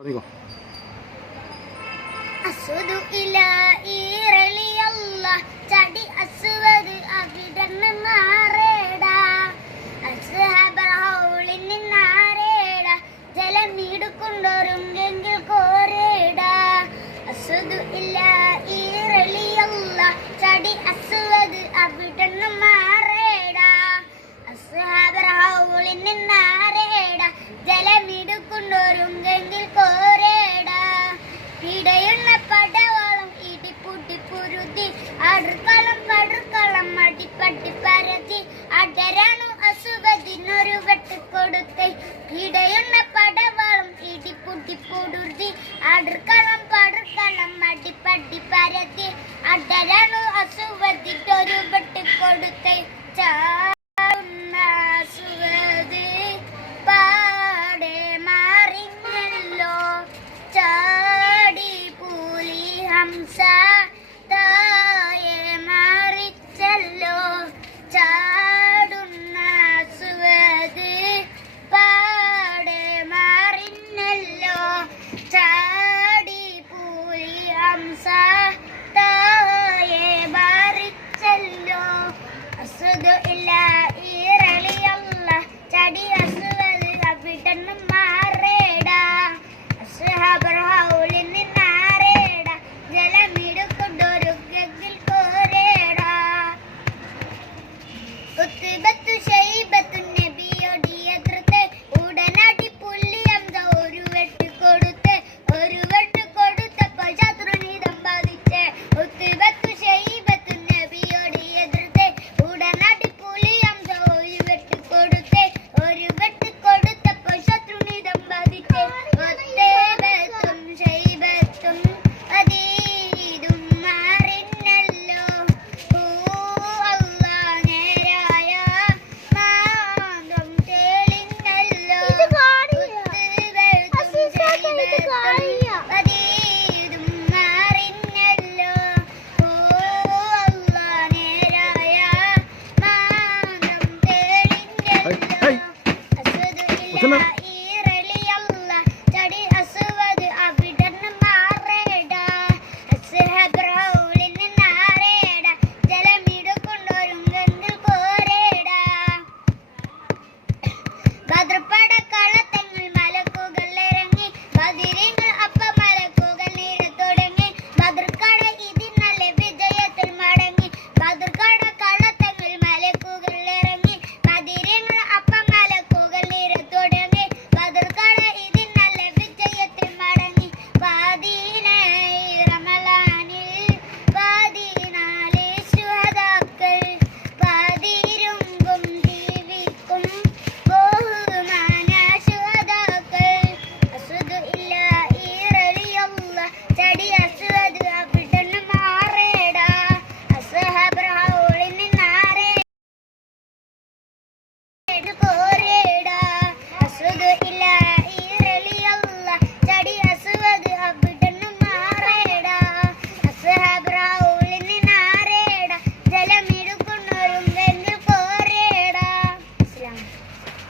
അധികം പരത്തി അടുക്കളം കടുക്കളം അടിപ്പട്ടി പരത്തി അടരാണു അസുഖത്തിനൊരു വെട്ടിക്കൊടുത്തെ ഇടയുണ്ണ പടവാളും ഇടിപ്പുട്ടി പൊടുത്തി അടുക്കളം കടുക്കളം അടിപ്പട്ടി പരത്തി അടരാണു other Yeah.